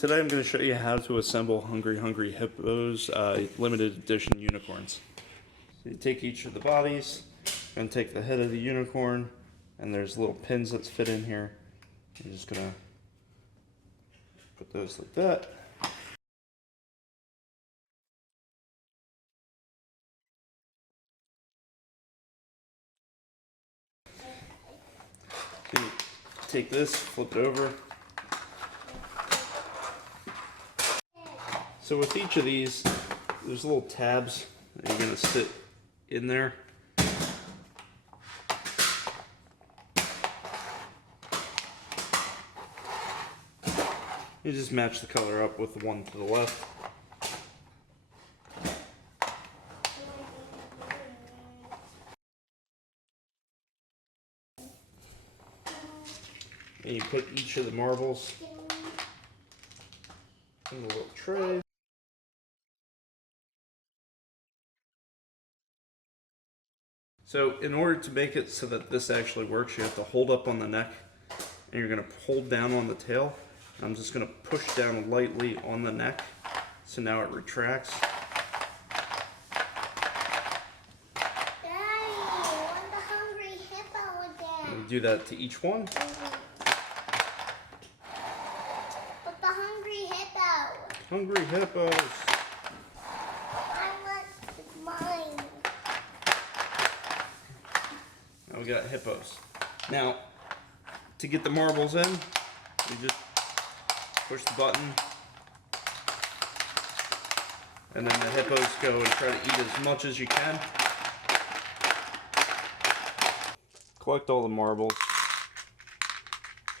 today I'm going to show you how to assemble Hungry Hippos limited edition unicorns. So you take each of the bodies and take the head of the unicorn, and there's little pins that fit in here. You're just going to put those like that. So you take this, flip it over. So with each of these, there's little tabs that you're going to sit in there. You just match the color up with the one to the left. And you put each of the marbles in a little tray. So in order to make it so that this actually works, you have to hold up on the neck, and you're going to hold down on the tail. I'm just going to push down lightly on the neck, so now it retracts. Daddy, I want the Hungry Hippo again. And you do that to each one. But the Hungry Hippo. Hungry Hippos. I want mine. Now we got hippos. Now, to get the marbles in, you just push the button, and then the hippos go and try to eat as much as you can. Collect all the marbles,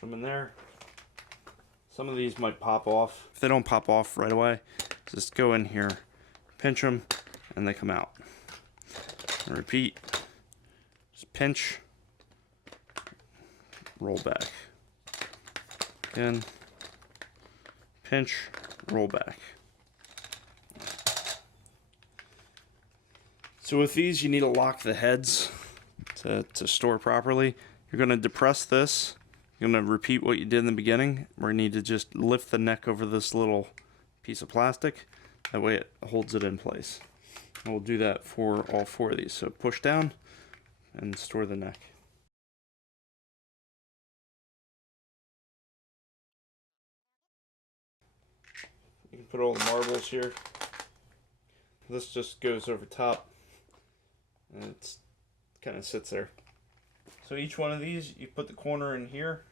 put them in there. Some of these might pop off. If they don't pop off right away, just go in here, pinch them, and they come out. And repeat. Just pinch, roll back. Again. Pinch, roll back. So with these, you need to lock the heads to store properly. You're going to depress this. You're going to repeat what you did in the beginning, where you need to just lift the neck over this little piece of plastic. That way it holds it in place. And we'll do that for all four of these. So push down and store the neck. You can put all the marbles here. This just goes over top, and it kind of sits there. So each one of these, you put the corner in here,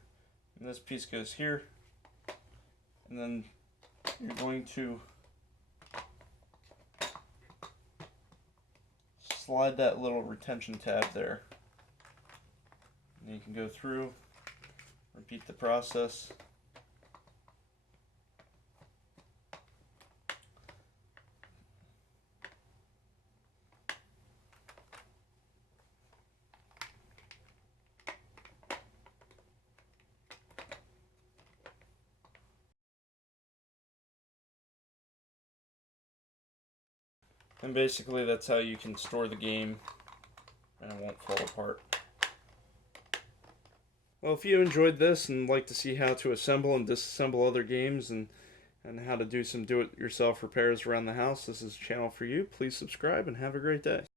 and this piece goes here, and then you're going to slide that little retention tab there. And you can go through, repeat the process. And basically that's how you can store the game and it won't fall apart. Well, if you enjoyed this and like to see how to assemble and disassemble other games and how to do some do-it-yourself repairs around the house, this is a channel for you. Please subscribe and have a great day.